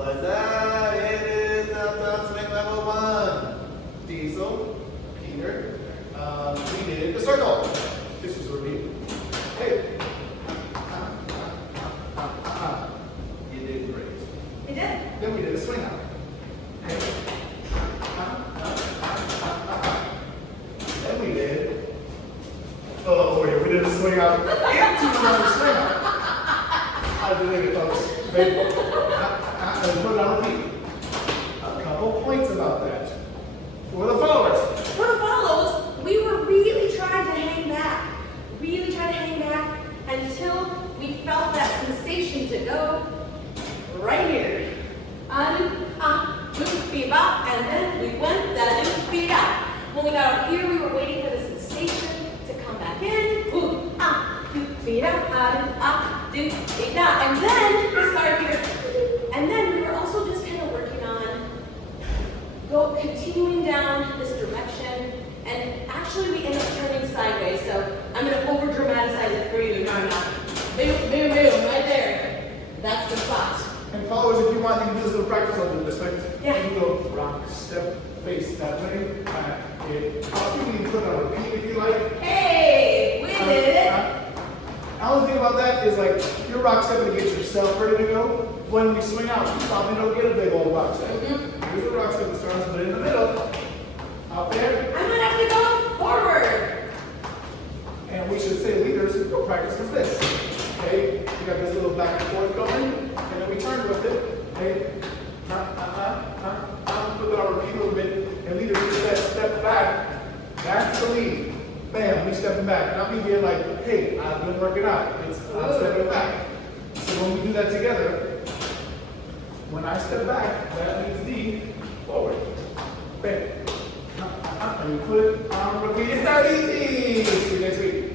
What's that? It is Uptown Swing level 1. Diesel, Peter, we did the circle. This was a review. Hey. You did great. You did? Then we did a swing out. Hey. Then we did, we did a swing out into another swing out. How do you think it, folks? Put it on repeat. A couple points about that. For the followers. For the follows, we were really trying to hang back. Until we felt that sensation to go right here. And then we went da do be da. When we got up here, we were waiting for the sensation to come back in. Do be da, do be da. And then we started here. And then we were also just kind of working on continuing down this direction. And actually, we ended up turning sideways. So I'm going to over dramatize it for you. No. Boom, boom, boom, right there. That's the spot. And followers, if you want, you can do this little practice. I'll do this, right? Yeah. You can go rock, step, face that way. You can put on repeat if you like. Hey, we did it. The only thing about that is like you're rock stepping to get yourself ready to go. When we swing out, you probably don't get a big old rock step. Here's a rock step that starts, but in the middle, out there. I'm gonna have to go forward. And we should say leaders, go practice with this. Okay, we got this little back and forth going, and then we turn with it. Okay, put it on repeat a little bit, and leaders do that step back. That's the lead. Bam, we stepping back. Not me being like, hey, I've been working out. It's I'm stepping back. So when we do that together, when I step back, that means D forward. Bam. And we put it on repeat. It's not easy. See you next week.